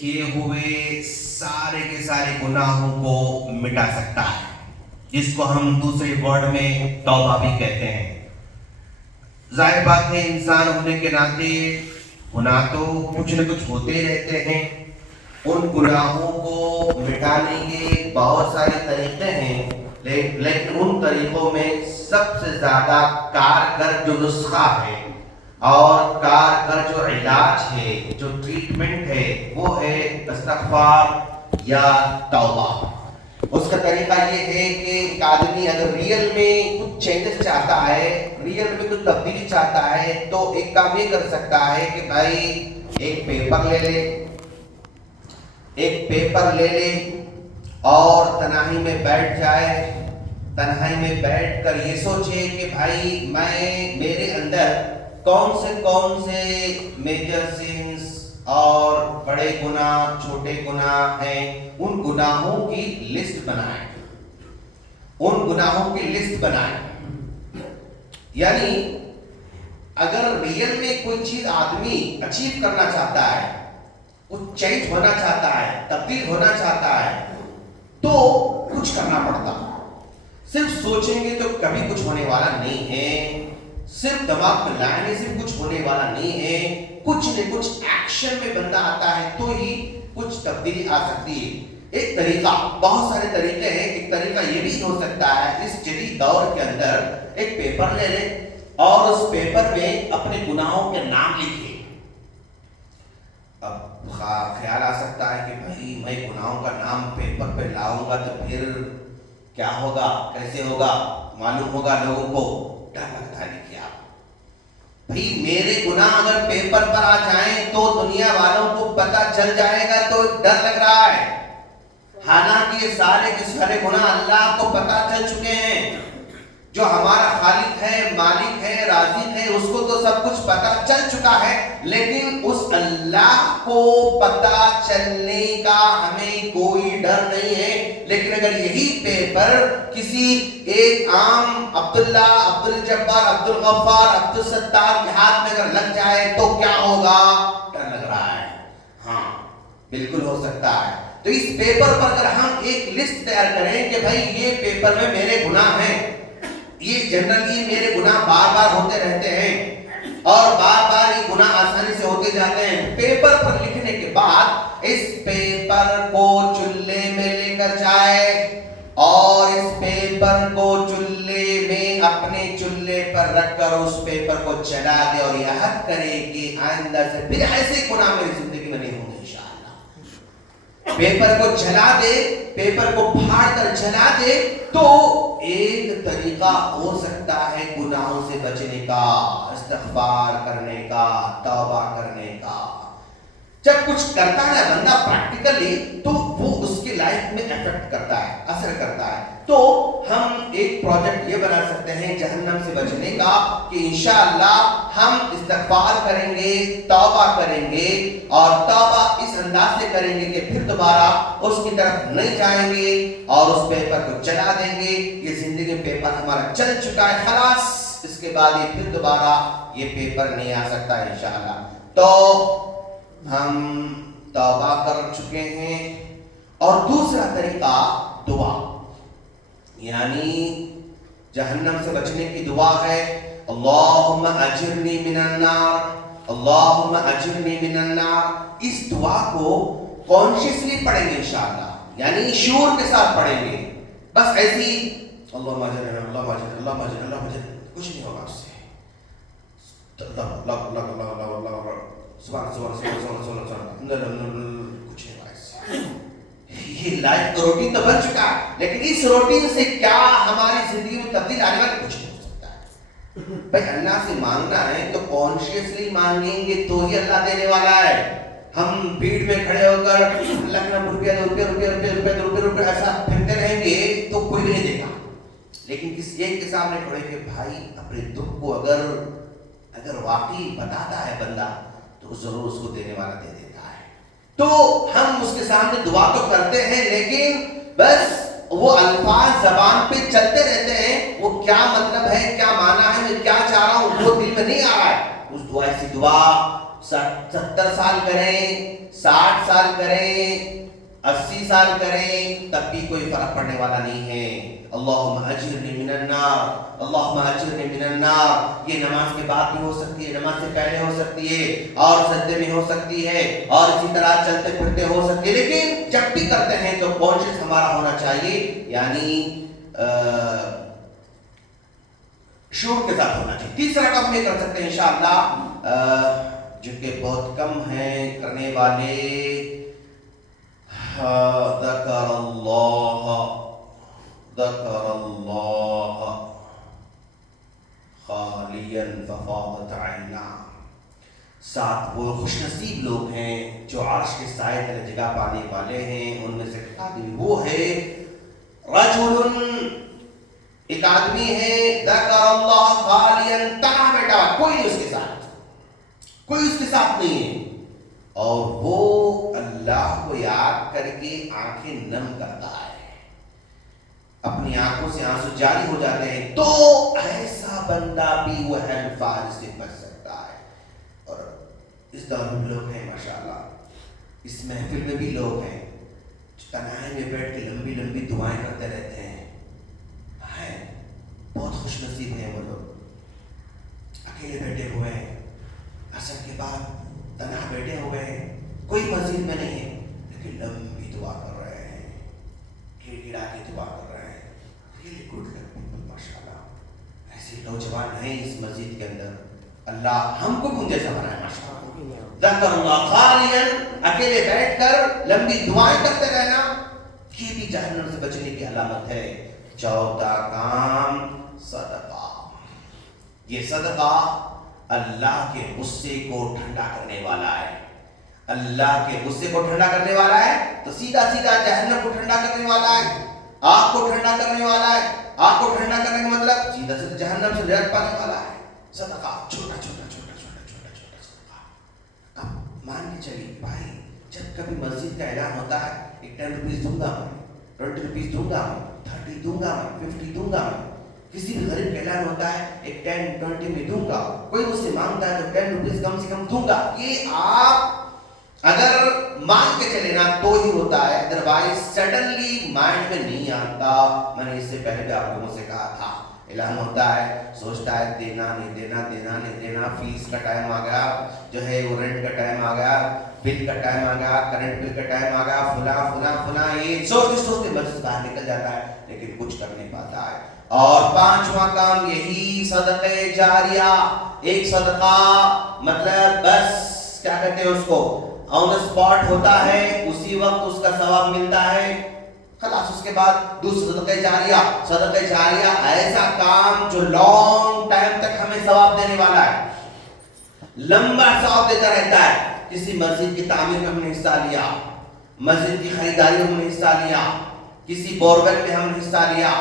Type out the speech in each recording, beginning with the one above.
किए हुए सारे के सारे गुनाहों को मिटा सकता है, जिसको हम दूसरे वर्ड में तौबा भी कहते हैं। जाहिर बात है, इंसान होने के नाते गुनाह तो कुछ न कुछ होते रहते हैं। उन गुनाहों को मिटाने के बहुत सारे तरीके हैं, लेकिन उन तरीकों में सबसे ज्यादा कारगर जो नुस्खा है और कारगर जो इलाज है, जो ट्रीटमेंट है, वो है इस्तिग़फ़ार या तौबा। उसका तरीका ये है कि एक आदमी अगर रियल में कुछ चेंजेस चाहता है, रियल में कुछ तब्दीली चाहता है, तो एक काम ये कर सकता है कि भाई एक पेपर ले ले और तन्हाई में बैठ जाए। तन्हाई में बैठ कर ये सोचे कि भाई मेरे अंदर कौन से मेजर सिंस और बड़े गुनाह, छोटे गुनाह हैं, उन गुनाहों की लिस्ट बनाएं। यानी अगर रियल में कोई चीज आदमी अचीव करना चाहता है, कुछ चेंज होना चाहता है, तब्दील होना चाहता है, तो कुछ करना पड़ता। सिर्फ सोचेंगे तो कभी कुछ होने वाला नहीं है, सिर्फ दिमाग में लाएंगे सिर्फ कुछ होने वाला नहीं है। कुछ न कुछ एक्शन में बंदा आता है तो ही कुछ तब्दीली आ सकती है। एक तरीका, बहुत सारे तरीके हैं, एक तरीका ये भी हो सकता है, इस जदीद दौर के अंदर एक पेपर ले ले और उस पेपर में अपने गुनाहों के नाम लिखे। अब ख्याल आ सकता है कि भाई मैं गुनाहों का नाम पेपर पे लाऊंगा तो फिर क्या होगा, कैसे होगा, मालूम होगा लोगों को। डर लगता है। देखिए आप, भाई मेरे गुनाह अगर पेपर पर आ जाएं तो दुनिया वालों को पता चल जाएगा, तो डर लग रहा है। हालांकि ये सारे के सारे गुनाह अल्लाह को पता चल चुके हैं। जो हमारा खालिक है, मालिक है, राज़िक है, उसको तो सब कुछ पता चल चुका है, लेकिन उस अल्लाह को पता चलने का हमें कोई डर नहीं है। लेकिन अगर यही पेपर किसी एक आम अब्दुल्ला, अब्दुल जब्बार, अब्दुल गफ्फार, अब्दुल सत्तार के हाथ में अगर लग जाए तो क्या होगा, डर लग रहा है। हाँ, बिल्कुल हो सकता है। तो इस पेपर पर अगर हम एक लिस्ट तैयार करें कि भाई ये पेपर में मेरे गुनाह हैं, ये जनरली मेरे गुनाह बार बार होते रहते हैं और बार बार ये गुनाह आसानी से होते जाते हैं। पेपर पर लिखने के बाद इस पेपर को चूल्हे में लेकर जाए और इस पेपर को चूल्हे में अपने चूल्हे पर रखकर उस पेपर को जला दे और याद करे कि आइंदा से फिर ऐसे गुनाह मेरी जिंदगी में नहीं होंगे इंशाअल्लाह। पेपर को जला दे, पेपर को फाड़ कर जला दे, तो एक तरीका हो सकता है गुनाहों से बचने का, इस्तिग़फ़ार करने का, तौबा करने का। जब कुछ करता है बंदा प्रैक्टिकली, तो वो उसकी लाइफ में इफेक्ट करता है, असर करता है। तो हम एक प्रोजेक्ट ये बना सकते हैं जहन्नम से बचने का कि इंशाअल्लाह हम इस्तिग़फ़ार करेंगे, तौबा करेंगे और तौबा इस अंदाज से करेंगे कि फिर दोबारा उसकी तरफ नहीं जाएंगे और उस पेपर को जला देंगे। ये जिंदगी में पेपर हमारा चल चुका है, खलास, इसके बाद ये फिर दोबारा ये पेपर नहीं आ सकता इंशाअल्लाह। तो हम तौबा कर चुके हैं। और दूसरा तरीका दुआ, यानी जहन्नम से बचने की दुआ है, अल्लाहुम्मा अजिरनी मिनन नार, अल्लाहुम्मा अजिरनी मिनन नार। इस दुआ को कॉन्शियसली पढ़ेंगे इंशाअल्लाह, यानी शूर के साथ पढ़ेंगे। बस ऐसी अल्लाहुम्मा अजिरनी, अल्लाहुम्मा अजिरनी, अल्लाहुम्मा अजिरनी, अल्लाहुम्मा अजिरनी, कुछ नहीं होगा उससे। कुछ नहीं होगा इससे। ये लाइफ का रूटीन तो बन चुका है, लेकिन इस रूटीन से क्या हमारी जिंदगी में तब्दील आने वाला, कुछ नहीं हो सकता है। भाई अल्लाह से मांगना है तो कॉन्शियसली मांगेंगे तो ही अल्लाह देने वाला है। हम भीड़ में खड़े होकर अल्लाह का रुपया दो, रुपया ऐसा फिरते रहेंगे तो कोई भी नहीं देगा। लेकिन किसी एक के सामने खड़े के भाई अपने दुख को अगर वाकई बताता है बंदा, तो जरूर उसको देने वाला दे देता है। तो हम उसके सामने दुआ तो करते हैं, लेकिन बस वो अल्फाज जबान पे चलते रहते हैं, वो क्या मतलब है, क्या माना है, मैं क्या चाह रहा हूं, वो दिल में नहीं आ रहा है। उस दुआ 70 سال کریں، 60 سال کریں، 80 سال کریں، تب بھی کوئی فرق پڑنے والا نہیں ہے. اللہم اجرنی من النار، اللہم اجرنی من النار. یہ نماز کے بعد بھی ہو سکتی ہے، نماز سے پہلے ہو سکتی ہے، اور سجدے میں ہو سکتی ہے، اور اسی طرح چلتے پھرتے ہو سکتی ہے. لیکن جب بھی کرتے ہیں تو کانشیس ہمارا ہونا چاہیے، یعنی شعور کے ساتھ ہونا چاہیے. تیسرا کام یہ کر سکتے ہیں انشاءاللہ، جو کہ بہت کم ہیں کرنے والے. ذکر اللہ خالیا ففاضت عینا. 7 وہ خوش نصیب لوگ ہیں جو عرش کے سائے تلے جگہ پانے والے ہیں. ان میں سے ایک آدمی وہ ہے، رجل، ایک آدمی ہے، ذکر اللہ خالیا، تنہا بیٹھا ہوا، کوئی نہیں اس کے ساتھ، کوئی اس کے ساتھ نہیں ہے، اور وہ اللہ کو یاد کر کے آنکھیں نم کرتا ہے، اپنی آنکھوں سے آنسو جاری ہو جاتے ہیں. تو ایسا بندہ بھی وہ ہیل فائر سے بچ سکتا ہے. اور اس دور میں لوگ ہیں ماشاءاللہ، اس محفل میں بھی لوگ ہیں جو تنہائی میں بیٹھ کے لمبی لمبی دعائیں کرتے رہتے ہیں. بہت خوش نصیب ہیں وہ لوگ، اکیلے بیٹھے ہوئے ہیں، عصر کے بعد تنہا بیٹھے ہوئے ہیں، کوئی مسجد میں نہیں ہے، لیکن لمبی دعا کر رہے ہیں، گڑ گڑا کے دعا کر رہے ہیں. ریئلی گڈ پیپل ماشاءاللہ. ایسے نوجوان ہیں اس مسجد کے اندر. اللہ ہم کو بھی ان جیسا بنائے ماشاءاللہ. ذکر اللہ خالیا، اکیلے بیٹھ کر لمبی دعائیں کرتے رہنا، یہ بھی جہنم سے بچنے کی علامت ہے. چوتھا کام صدقہ. یہ صدقہ اللہ کے غصے کو ٹھنڈا کرنے والا ہے. اللہ کے غصے کو ٹھنڈا کرنے والا ہے تو سیدھا سیدھا جہنم کو ٹھنڈا کرنے والا ہے، آگ کو ٹھنڈا کرنے والا ہے. آگ کو ٹھنڈا کرنے کا مطلب سیدھا سیدھا جہنم سے نجات پانے والا ہے. صدقہ چھوٹا چھوٹا چھوٹا چھوٹا چھوٹا چھوٹا صدقہ. اب مان کے چلیے بھائی، جب کبھی مسجد کا اعلان ہوتا ہے، ایک 10 روپیز دوں گا میں، 20 روپیز دوں گا میں، 30 دوں گا میں، 50 دوں گا میں. کسی بھی غریب کا اعلان ہوتا ہے، ایک 10 20 میں دوں گا. کوئی مجھ سے مانگتا ہے تو 10 روپیز کم سے کم دوں گا. یہ آپ اگر مان کے چلے نا تو ہی ہوتا ہے، ادروائز سڈنلی مائنڈ میں نہیں آتا. میں نے اس سے پہلے بھی آپ لوگوں سے کہا تھا، اعلان ہوتا ہے، سوچتا ہے دینا نہیں دینا، دینا نہیں دینا، فیس کا ٹائم آ گیا، جو ہے وہ رینٹ کا ٹائم آ گیا، بل کا ٹائم آ گیا، کرنٹ بل کا ٹائم آ گیا، فلاں فلاں فلاں، یہ سوچتے سوچتے بس باہر نکل جاتا ہے، لیکن کچھ کر نہیں پاتا ہے. اور 5واں کام یہی صدقہ جاریہ. ایک صدقہ مطلب بس کیا کہتے ہیں اس کو، آن دا اسپاٹ ہوتا ہے، اسی وقت اس کا ثواب ملتا ہے، خلاص. اس کے بعد دوسرا صدقہ جاریہ. صدقہ جاریہ ایسا کام جو لانگ ٹائم تک ہمیں ثواب دینے والا ہے، لمبا ثواب دیتا رہتا ہے. کسی مسجد کی تعمیر میں ہم نے حصہ لیا، مسجد کی خریداری میں ہم نے حصہ لیا، کسی بورویل میں ہم نے حصہ لیا،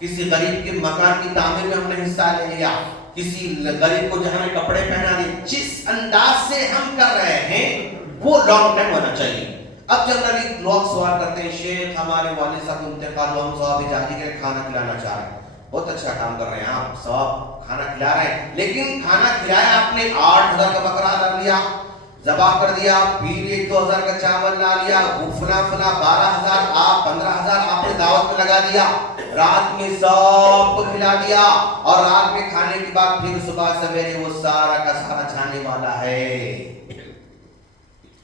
کسی غریب کے مکان کی تعمیر میں ہم نے حصہ لے لیا، کسی غریب کو جہاں میں کپڑے پہنا دیے. جس انداز سے ہم کر رہے ہیں وہ لانگ ٹائم ہونا چاہیے. اب جنرلی لوگ سوال کرتے ہیں، شیخ ہمارے والد صاحب انتقال ہوا، ہم ثواب جاری کے کھانا کھلانا چاہ رہے ہیں. بہت اچھا کام کر رہے ہیں آپ، ثواب کھانا کھلا رہے ہیں، لیکن کھانا کھلایا آپ نے 8,000 کا بکرا لا لیا، ذبح کر دیا، پھر 1-2 ہزار کا چاول لا لیا، فلاں فلاں 12,000، آپ 15,000 آپ نے دعوت میں لگا دیا، رات میں سب کو کھلا دیا، اور رات میں کھانے کے بعد پھر صبح سویرے وہ سارا کا سارا جانے والا ہے.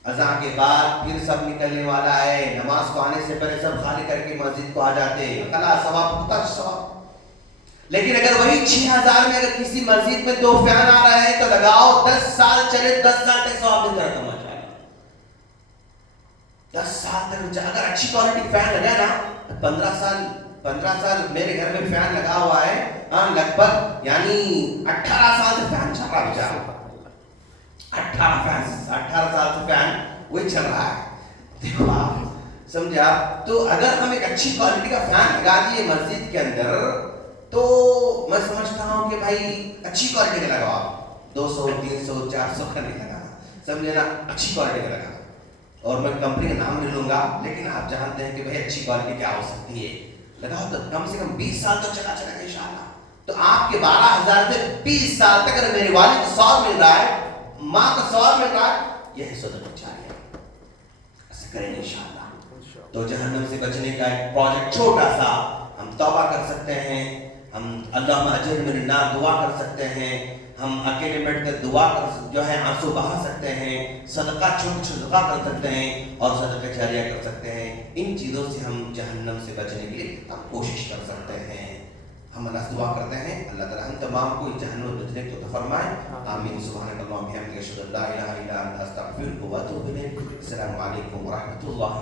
اذان کے بعد پھر سب نکلنے والا ہے، نماز کو آنے سے پہلے سب خالی کر کے مسجد کو آ جاتے ہیں، خلاص ثواب ہوتا ثواب. لیکن اگر وہی 6,000 میں اگر کسی مسجد میں 2 فین آ رہے ہیں تو لگاؤ 10 سال چلے، 10 سال تک ثواب ملتا رہتا ہے. 10 سال تک اگر اچھی کوالٹی فین لگا نا، 15 سال میرے گھر میں فین لگا ہوا ہے، لگ بھگ یعنی 18 سال سے فین چل رہا ہے. 18 سال سے فین وہی چل رہا ہے. دیکھو آپ سمجھا. تو اگر ہم ایک اچھی کوالٹی کا فین لگا دیے مسجد کے اندر تو میں سمجھتا ہوں کہ بھائی اچھی کوالٹی کا لگاؤ، آپ 200 300 400 کا نہیں لگانا، سمجھے نا، اچھی کوالٹی کا لگانا. اور میں کمپنی کا نام نہیں لوں گا، لیکن آپ جانتے ہیں کہ بھائی اچھی کوالٹی کیا ہو سکتی ہے. لگاؤ تو کم سے کم 20 سال تک چلا گا انشاءاللہ. تو آپ کے 12,000 سے 20 سال تک اگر میرے والد کو 100 مل رہا ہے، माँ का सवाब मिल रहा है, यह है सदका जारिया। ऐसा करेंगे इंशाअल्लाह। तो जहन्नम से बचने का एक प्रोजेक्ट छोटा सा, हम तौबा कर सकते हैं, हम अल्लाहुम्मा अजिरनी मिनन नार दुआ कर सकते हैं, हम अकेले बैठ कर दुआ कर जो है आंसू बहा सकते हैं, सदका सदका कर सकते हैं और सदका जारिया कर सकते हैं। इन चीज़ों से हम जहन्नम से बचने के लिए हम कोशिश कर सकते हैं। हम अल्लाह से दुआ करते हैं अल्लाह ताला हम तमाम को जहन्नम से बचने को फरमाए। आमीन। सुब्हानकल्लाह व बिहम्दिका अशहदु अन ला इलाहा इल्ला अंता अस्तगफिरुका व अतूबु इलैक। अस्सलामु अलैकुम व रहमतुल्लाहि